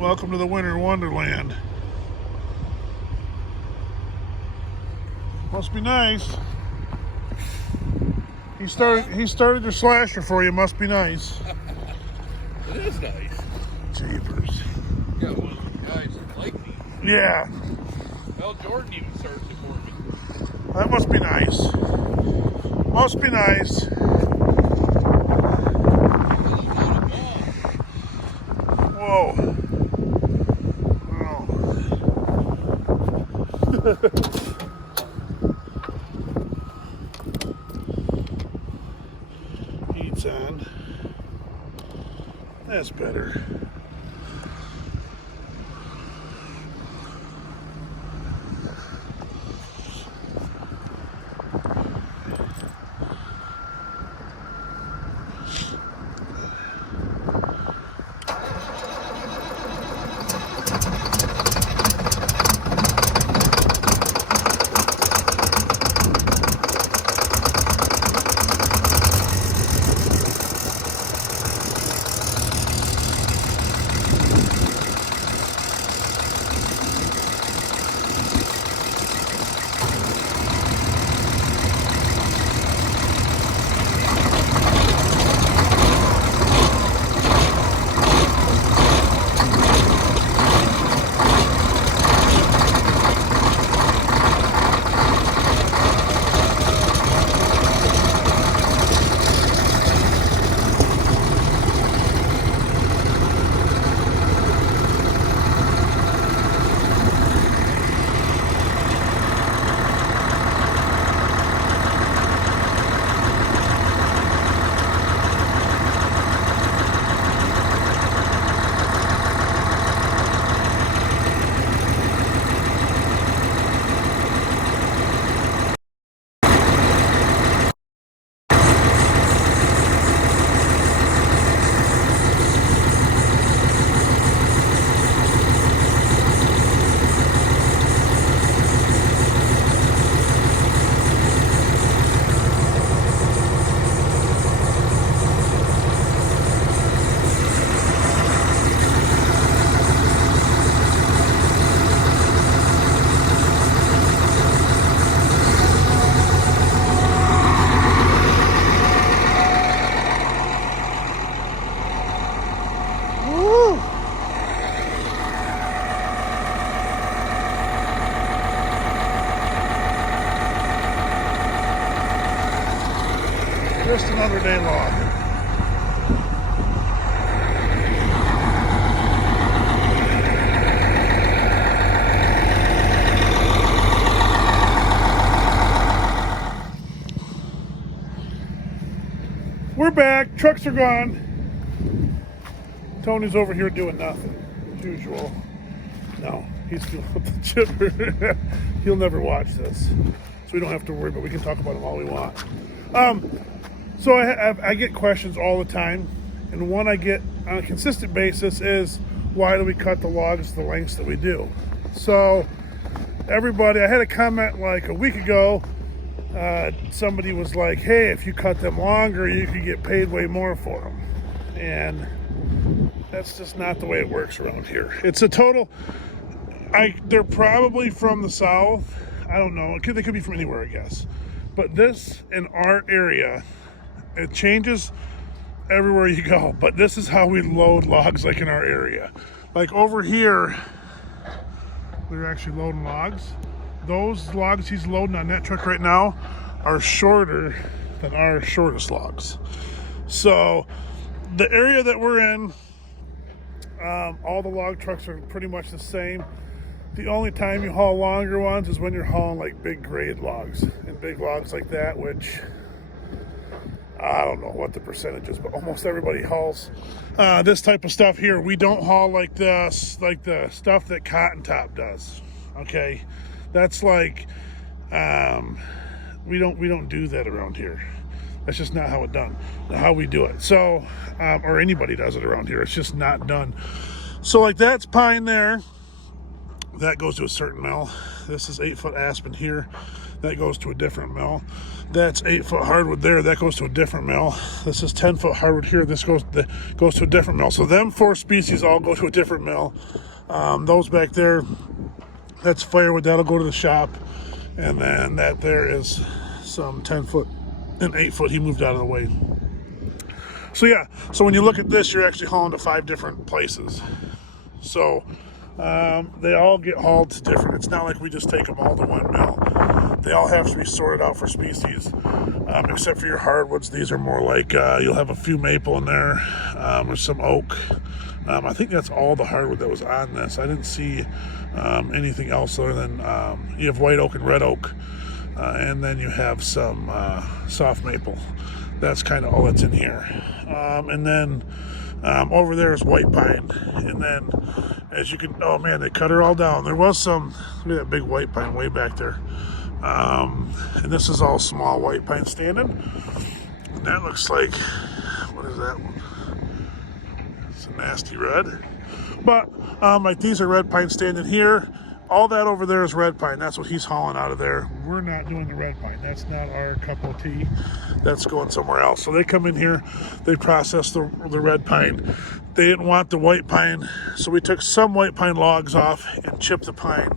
Welcome to the winter wonderland. Must be nice. He started your slasher for you. Must be nice. It is nice. Jeepers. Yeah, one of the guys that like me. Yeah, Well, Jordan even started it for me. that must be nice. Must be nice. Whoa. Oh. Heat's on. That's better. Just another day long. We're back. Trucks are gone. Tony's over here doing nothing, as usual. No, he's dealing with the chipper. He'll never watch this, so we don't have to worry, but we can talk about him all we want. So I get questions all the time, and one I get on a consistent basis is, why do we cut the logs the lengths that we do? So everybody, I had a comment like a week ago, somebody was like, hey, if you cut them longer, you could get paid way more for them. And that's just not the way it works around here. It's a total, they're probably from the south. I don't know, they could be from anywhere, I guess. But this, in our area, it changes everywhere you go, but this is how we load logs, like in our area. Like over here, we're actually loading logs. Those logs he's loading on that truck right now are shorter than our shortest logs. So the area that we're in, all the log trucks are pretty much the same. The only time you haul longer ones is when you're hauling like big grade logs, and big logs like that, which I don't know what the percentage is, but almost everybody hauls this type of stuff here. We don't haul like this, like the stuff that Cotton Top does. Okay, that's like we don't do that around here. That's just not how how we do it. So or anybody does it around here. It's just not done. So like that's pine there. That goes to a certain mill. This is 8-foot aspen here. That goes to a different mill. That's 8-foot hardwood there. That goes to a different mill. This is 10-foot hardwood here. This goes to a different mill. So them 4 species all go to a different mill. Those back there, that's firewood. That'll go to the shop. And then that there is some 10-foot and 8-foot. He moved out of the way. So yeah, so when you look at this, you're actually hauling to 5 different places. So they all get hauled to different. It's not like we just take them all to one mill. They all have to be sorted out for species, except for your hardwoods. These are more like you'll have a few maple in there, or some oak. I think that's all the hardwood that was on this. I didn't see anything else other than you have white oak and red oak, and then you have some soft maple. That's kind of all that's in here. And then over there is white pine. And then as you can, oh man, they cut her all down. There was some, look at that big white pine way back there. And this is all small white pine standing. And that looks like, what is that one? It's a nasty red. But like these are red pine standing here. All that over there is red pine. That's what he's hauling out of there. We're not doing the red pine. That's not our cup of tea. That's going somewhere else. So they come in here, they process the red pine. They didn't want the white pine, so we took some white pine logs off and chipped the pine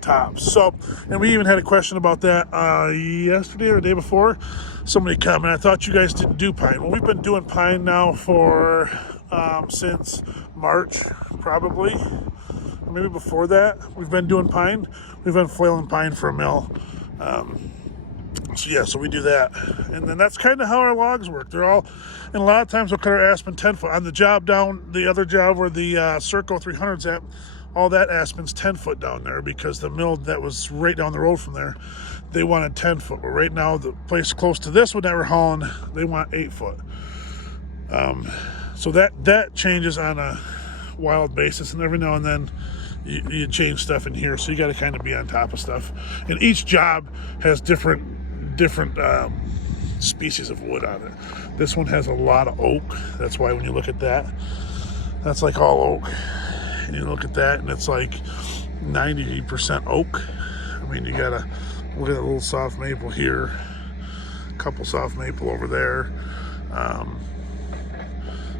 tops. So, and we even had a question about that yesterday or the day before. Somebody commented, I thought you guys didn't do pine. Well, we've been doing pine now for since March, probably. Maybe before that, we've been doing pine. We've been flailing pine for a mill. So yeah, so we do that. And then that's kind of how our logs work. They're all, and a lot of times we'll cut our aspen 10-foot. On the job down, the other job where the Serco 300's at, all that aspen's 10-foot down there because the mill that was right down the road from there, they wanted 10-foot. But right now, the place close to this one that we're hauling, they want 8-foot. So that changes on a wild basis, and every now and then you change stuff in here, so you got to kind of be on top of stuff. And each job has different species of wood on it. This one has a lot of oak. That's why when you look at that, that's like all oak. And you look at that, and it's like 90% oak. I mean, you gotta look at that little soft maple here, a couple soft maple over there.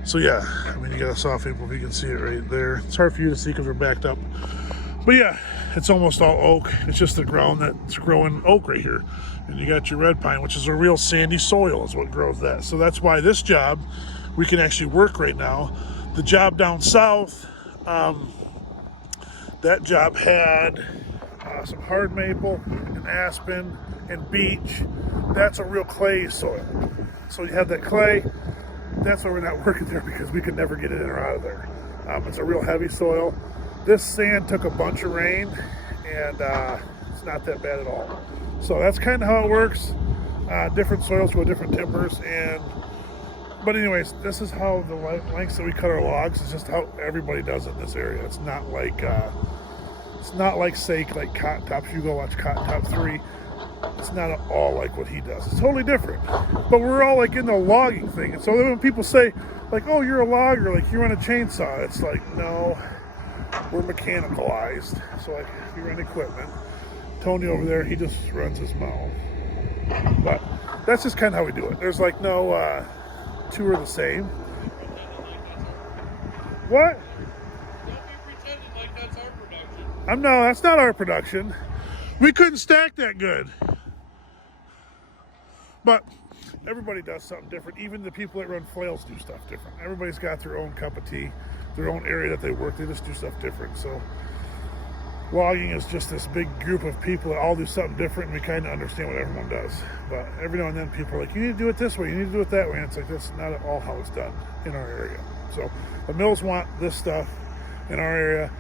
So yeah, I mean, you got a soft maple, if you can see it right there. It's hard for you to see because we're backed up. But yeah, it's almost all oak. It's just the ground that's growing oak right here. And you got your red pine, which is a real sandy soil is what grows that. So that's why this job, we can actually work right now. The job down south, that job had some hard maple and aspen and beech. That's a real clay soil. So you have that clay. That's why we're not working there because we could never get it in or out of there. It's a real heavy soil. This sand took a bunch of rain, and it's not that bad at all. So that's kind of how it works. Different soils go different timbers, but anyways, this is how the lengths that we cut our logs. It's just how everybody does it in this area. It's not like say like Cotton Tops. You go watch Cotton Top 3. It's not at all like what he does. It's totally different. But we're all like in the logging thing. And so when people say like, oh, you're a logger, like you run a chainsaw, it's like, no, we're mechanicalized. So like we run equipment. Tony over there, he just runs his mow. But that's just kind of how we do it. There's like no two are the same. What? Don't be pretending like that's our production. No, that's not our production. We couldn't stack that good. But everybody does something different. Even the people that run flails do stuff different. Everybody's got their own cup of tea, their own area that they work. They just do stuff different. So logging is just this big group of people that all do something different, and we kind of understand what everyone does. But every now and then people are like, you need to do it this way, you need to do it that way. And it's like, that's not at all how it's done in our area. So the mills want this stuff in our area.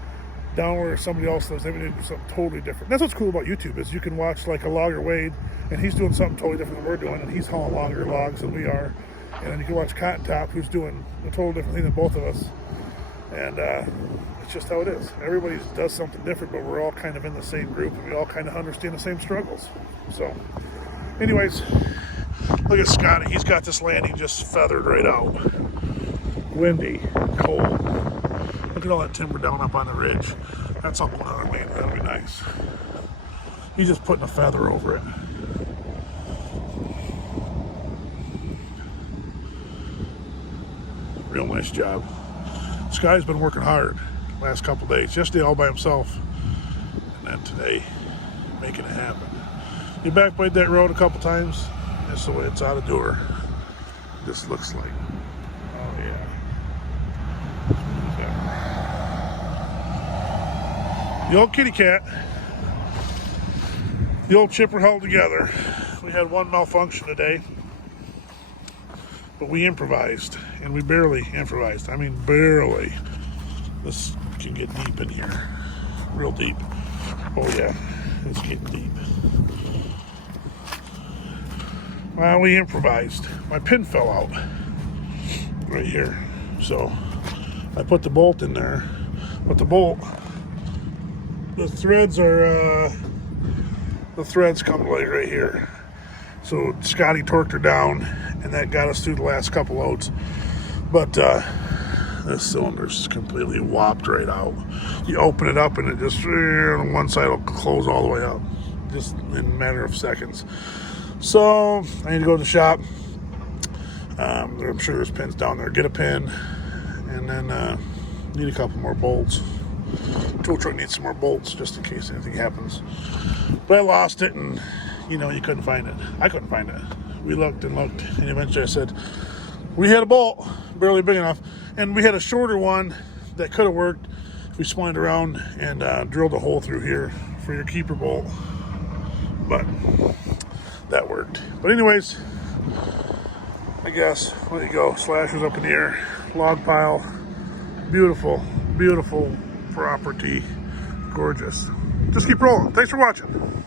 Down where somebody else lives, they would do something totally different. That's what's cool about YouTube is you can watch like a logger Wade, and he's doing something totally different than we're doing, and he's hauling longer logs than we are. And then you can watch Cotton Top, who's doing a total different thing than both of us. And it's just how it is. Everybody does something different, but we're all kind of in the same group, and we all kind of understand the same struggles. So, anyways, look at Scotty. He's got this landing just feathered right out. Windy, cold. Look at all that timber down up on the ridge. That's all going on, man. That'll be nice. He's just putting a feather over it. Real nice job. This guy's been working hard the last couple days. Yesterday all by himself, and then today making it happen. He backplayed that road a couple times. That's the way it's out of door. This looks like. Oh yeah. The old kitty cat. The old chipper held together. We had one malfunction today, but we improvised, and we barely improvised. I mean, barely. This can get deep in here, real deep. Oh yeah, it's getting deep. Well, we improvised. My pin fell out right here, so I put the bolt in there. But the bolt, the threads are, the threads come right here. So Scotty torqued her down, and that got us through the last couple loads. But this cylinder's completely whopped right out. You open it up, and it just, on one side will close all the way up, just in a matter of seconds. So I need to go to the shop. I'm sure there's pins down there. Get a pin, and then need a couple more bolts. Tool truck needs some more bolts just in case anything happens. But I lost it, and you couldn't find it. I couldn't find it. We looked and looked, and eventually I said, we had a bolt barely big enough, and we had a shorter one that could have worked if we spun it around and drilled a hole through here for your keeper bolt. But that worked. But anyways, I guess, there you go. Slashers up in the air. Log pile. Beautiful, beautiful property. Gorgeous. Just keep rolling. Thanks for watching.